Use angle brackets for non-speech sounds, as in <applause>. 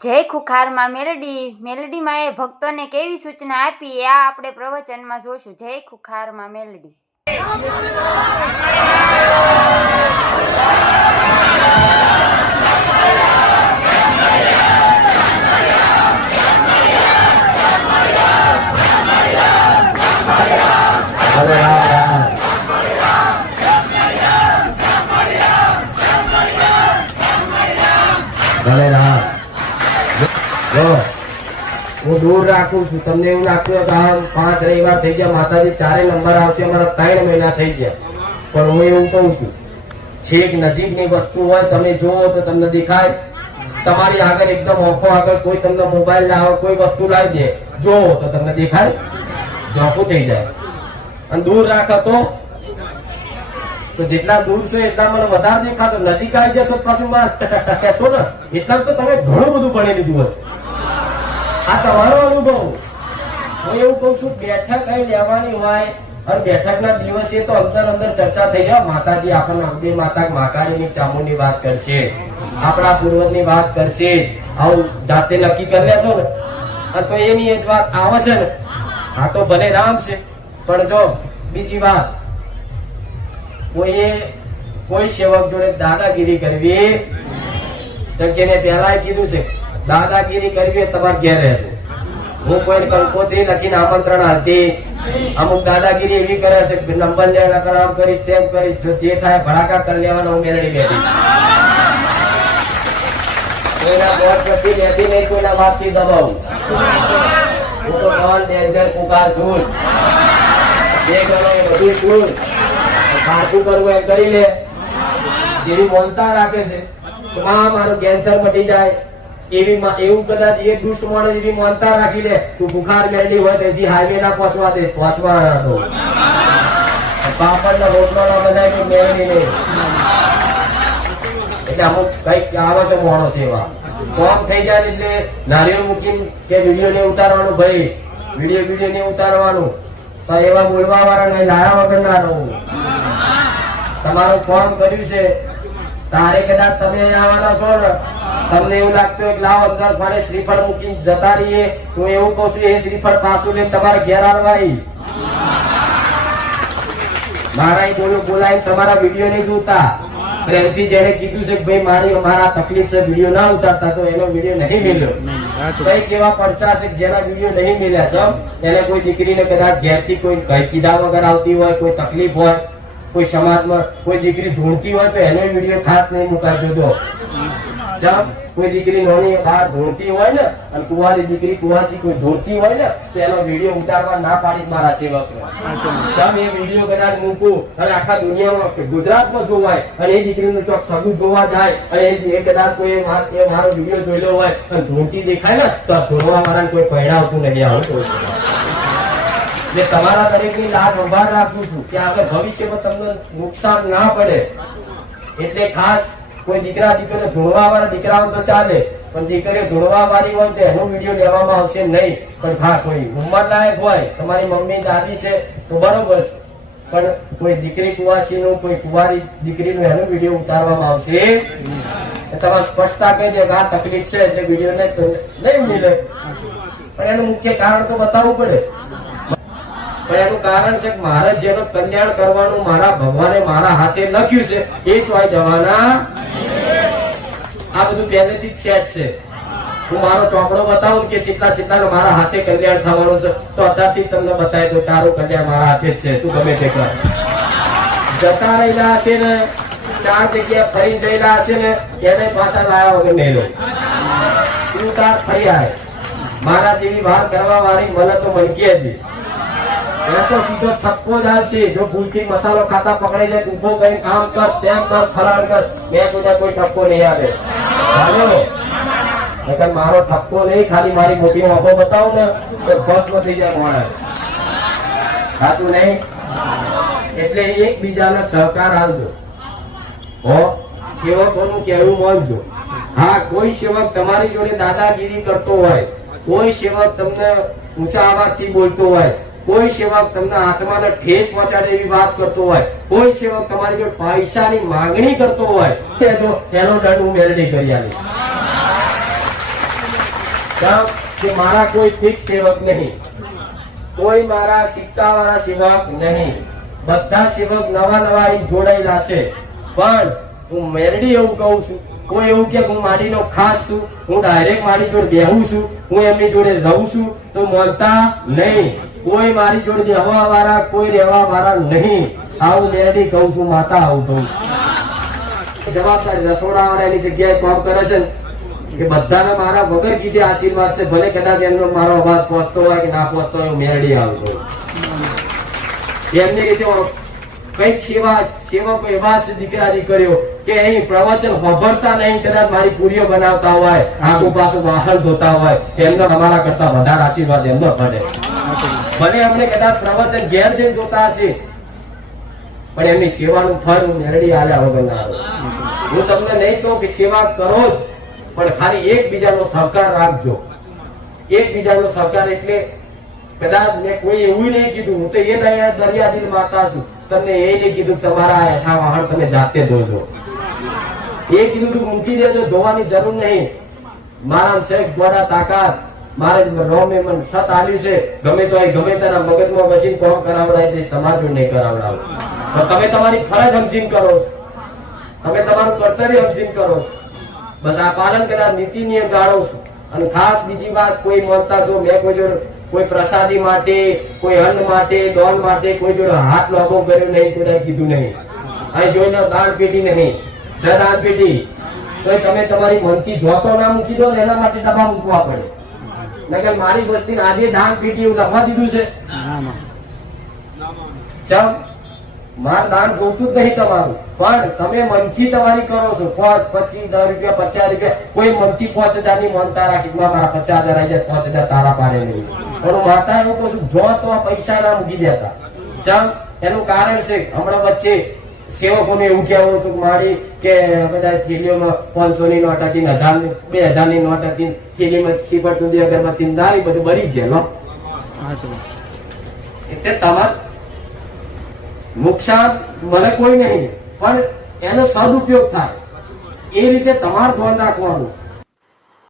જય ખુખારમાં મેલડી. મેલડીમાં એ ભક્તોને કેવી સૂચના આપી એ આ આપણે પ્રવચનમાં જોશું. જય ખુખારમાં મેલડી. ભલે રામ. હું. દૂર રાખું છું. તમને એવું લાગતું કે આ પાંચ રવિવાર થઈ ગયા, માતાજી ચારે નંબર આવશે, અમારા ત્રણ મહિના થઈ ગયા. પણ હું એવું કહું છું, છેક નજીકની વસ્તુ હોય, તમે જુઓ તો તમને દેખાય, તમારી આગળ એકદમ ઓખો આગળ કોઈ તમને મોબાઈલ લાવો કોઈ વસ્તુ લાવી દે, જુઓ તો તમને દેખાય જોખું થઈ જાય. અને દૂર રાખો તો તો જેટલા દૂર છે એટલા મને વધારે દેખાતો નજીક આવી જશો પાછું <laughs> કહેશો ને? એટલા તો તમે ઘણું બધું ભણી લીધું હશે. આ તમારો અનુભવ. હું એવું કઉ છું, બેઠક કઈ લેવાની હોય, અને બેઠકના દિવસે તો અંદર અંદર ચર્ચા થઈ જાય. માતાજી આપણને અંબે માતા મહાકાળીની ચામુની વાત કરશે. આપણા પૂર્વજની વાત કરશે. આવું જાતે નક્કી કરી લેશો ને? તો એની એ જ વાત આવે છે ને? આ તો ભલે રામ છે, પણ જો બીજી વાત. કોઈએ કોઈ સેવક જોડે દાદાગીરી કરવી? જગ્યા ને એને પહેલા કીધું છે. દાદાગીરી કરવી તમારે ઘેર રહેવું. હું કોઈ કંકોત્રી લખીને આમંત્રણ હતી અમુક દાદાગીરી એવી કરે છે નંબર લે નકર આમ કરીશ, તેમ કરીશ, જો જે થાય ભડાકા કરી લેવાનો, હું મેળવી બેઠી કોઈના બોટ પરથી બેઠી નહીં, કોઈના વાતથી દબાવું. હું તો નોન ડેન્જર પુકાર છું. જે કરો એ બધું છું. ખાતું કરવું એમ કરી લે. જેવી બોલતા રાખે છે. તો માં મારું કેન્સર મટી જાય. એવી એવું કદાચ એ દુષ્ટ માણસ એવી માનતા રાખી લે, તું બુખાર મેલી હોય તેથી હાઈવે ના પહોંચવા દે પહોંચવા ના દો પાપડ ના રોટલો ના બનાવી તો મેળવી લે. એટલે અમુક કંઈક આવે છે માણસ એવા. કોમ થઈ જાય એટલે નારિયેળ મૂકીને કે વીડિયો ને ઉતારવાનું ભાઈ, વીડિયો વીડિયો ને ઉતારવાનું. તો એવા બોલવા વાળા ને લાયા વગર ના રહું. તમારું કોમ કર્યું છે તારે કદાચ તમે આવવાના છો ને તમને એવું લાગતું હોય લાવ અંદર ફરે શ્રીફળ મૂકી જતા રહીએ તો એવું કહું છું એ શ્રીફળ પાછું લઈને તમારા ઘેર આવવાય. મારા બોલું બોલાય તમારા વીડિયો નહીં જોતા. પ્રેમથી જેને કીધું છે કે ભાઈ મારી મારા તકલીફ છે વીડિયો ના ઉતારતા તો એનો વીડિયો નહીં મળ્યો કઈ એવા પડચા છે જેના વીડિયો નહીં મળ્યા છે એને કોઈ દીકરીને કદાચ ઘેરથી કોઈ કઈ કીધા વગર આવતી હોય કોઈ તકલીફ હોય કોઈ સમાજમાં કોઈ દીકરી ધૂણતી હોય તો એનો વીડિયો ખાસ નહીં મુકાજો તો કોઈ દીકરી નોની બહાર ધૂણતી હોય ને, અને કુવારી દીકરી કુવાસી કોઈ ધૂણતી હોય ને, તો એનો વીડિયો ઉતારવા ના પાડી મારા સેવક તમે એ વીડિયો કદાચ મૂકું, અને આખા દુનિયામાં ગુજરાતમાં જોવાય, અને એ દીકરીનું ચોક સગું જોવા જાય, અને એ- કદાચ કોઈ એ મારો વીડિયો જોયેલો હોય, અને ધૂણતી દેખાય ને, તો ધૂણવા વાળાને કોઈ પહેરાવતું નહીં આવું એટલે તમારા તરીકે લાગ ઊભા રાખું છું કે આગળ ભવિષ્યમાં તમને નુકસાન ના પડે. એટલે ખાસ કોઈ દીકરા, દીકરીને ધોળવા વાળા દીકરાઓ તો ચાલે, પણ દીકરી ધોળવા વાળી હોય તો એનો વીડિયો લેવામાં આવશે નહીં. પણ હા કોઈ ઉંમર લાયક હોય, તમારી મમ્મી, દાદી છે તો બરોબર છે. પણ કોઈ દીકરી કુવાસી નું કોઈ કુવારી દીકરીનું એનો વીડિયો ઉતારવામાં આવશે તમારે સ્પષ્ટતા કહી દે કે આ તકલીફ છે એટલે વીડિયો નહીં નહીં મિલે પણ એનું મુખ્ય કારણ તો બતાવવું પડે. પણ એનું કારણ છે કે મારે જેનું કલ્યાણ કરવાનું, મારા ભગવાને મારા હાથે લખ્યું છે, એ ચોય જવાના આ બધું પહેલેથી જ સેટ છે. હું મારો ચોપડો બતાવું કે કેટલા કેટલા મારા હાથે કલ્યાણ થવાનું છે, તો અત્યારથી તમને બતાવી દઉં તારું કલ્યાણ મારા હાથે જ છે. તું ગમે તે કર. જતા રહેલા હશે ને, ચાર જગ્યા ફરી ગયેલા હશે ને, એને પાછા લાયા વગર નહીં લો તું તાર ફરી આય. મારા જેવી વાર કરવા વાળી મને તો મનકીએ છે એ તો સીધો થપ્પો જ આવશે. જો ભૂલથી મસાલો ખાતા પકડી જાય ઊભો કઈ કામ કર, તેમ કર, ફલાણ કર, મેં બધા કોઈ થપ્પો નહીં આવે હાલો. મારો થપ્પો નહીં, ખાલી મારી મોટી આંખો બતાવું ને, તો ભસ્મ થઈ જાય માણસ. સાચું નહીં? એટલે એકબીજાને સહકાર આપજો. હો? સેવકોનું કહેવું માનજો. હા, કોઈ સેવક તમારી જોડે દાદાગીરી કરતો હોય, કોઈ સેવક તમને ઊંચા અવાજથી બોલતો હોય કોઈ સેવક તમને આત્માને ઠેસ પહોંચાડે એવી વાત કરતો હોય, કોઈ સેવક તમારી જોડે પૈસાની માંગણી કરતો હોય, તે જો એનો દંડ હું મેળવી કરી આલી કે મારા કોઈ ફિક્સ સેવક નહીં, કોઈ મારા સિક્કાવાળા સેવક નહીં, બધા સેવક નવા નવા જોડાયેલા છે પણ હું મેરડી એવું કહું છું, કોઈ એવું કે હું માડીનો ખાસ છું, હું ડાયરેક્ટ મારી જોડે બેહું છું, હું એમની જોડે રહું છું, તો મળતા નહીં. કોઈ મારી જોડે રહેવા વાળા કોઈ રહેવા વાળા નહીં. આવું લેડી કહું છું, માતા આવું કહું જવાબદારી રસોડા વાળા એની જગ્યાએ કામ કરે છે કે બધાને મારા વગર કીધે આશીર્વાદ છે, ભલે કદાચ એમનો મારો અવાજ પહોંચતો હોય કે ના પહોંચતો હોય મેરડી આવતો એમને કીધે, કંઈક સેવા સેવકો એવા દીકરા દીકરીઓ કે અહીં પ્રવચન હોભરતા નહીં, કદાચ મારી પૂરીઓ બનાવતા હોય, આખું પાછું વાહન ધોતા હોય, એમનો અમારા કરતા વધારે આશીર્વાદ એમનો પડે ભલે અમને કદાચ પ્રવચન ઘેર જઈને જોતા હશે, પણ એમની સેવાનું ફળ હું નેરડી આલ્યા વગર ના. હું તમને નહીં કહું કે સેવા કરો જ, પણ ખાલી એકબીજાનો સહકાર રાખજો. એકબીજાનો સહકાર એટલે કદાચ મેં કોઈ એવું નહીં કીધું, હું તો એ દરિયાદીન માતા છું. તમને એ નહીં કીધું તમારા હેઠા વાહણ તમે જાતે ધોજો. એ કીધું તું મૂકી દેજો, ધોવાની જરૂર નહીં. મારા છે દ્વારા તાકાત મારે રોમે મન સત આલ્યું છે. ગમે તો ગમે તેના મગજમાં મશીન કોમ કરાવડાવી દઈશ, તમારે નહીં કરાવડાવું. પણ તમે તમારી ફરજ સમજીને કરો તમે તમારું કર્તવ્ય સમજીને કરો બસ આ પાલન કદાચ નીતિ નિયમ જાણો છું. અને ખાસ બીજી વાત, કોઈ મળતા જો મેં કોઈ જોડે કોઈ પ્રસાદી માટે, કોઈ અન્ન માટે, દોન માટે કોઈ જોડે હાથ લાગો કર્યો નહીં, કોઈ કીધું નહીં. અહીં જોઈને દાન પેટી નહીં સર દાન પેટી. તો તમે તમારી મનથી જોતો ના મૂકી દો ને એના માટે દબાવ મૂકવા પડે. નકર મારી વસ્તી આજે દાન પીટી એવું લખવા દીધું છે. ચમ માર દાન જોતું જ નહીં તમારું. પણ તમે મનથી તમારી કરો છો. પાંચ પચીસ દસ રૂપિયા પચાસ રૂપિયા. કોઈ મનથી પાંચ હજારની મન રાખી કે મારા પચાસ હજાર આવી જાય પાંચ હજાર તારા પાડે નહીં. પણ માતા એવું કહું છું જો તો પૈસા ના મૂકી દેતા. ચમ એનું કારણ છે હમણાં વચ્ચે સેવકોને એવું કહેવું હતું મારી કે બધા થેલીઓમાં પાંચસો ની નોટ હતી હજારની બે હજારની નોટ હતી થેલીમાં સિપટ સુધી અગરબત્તી દારી બધું બરી છે લો એટલે તમાર નુકસાન મને કોઈ નહીં પણ એનો સદુપયોગ થાય. એ રીતે તમારે ધ્યાન રાખવાનું.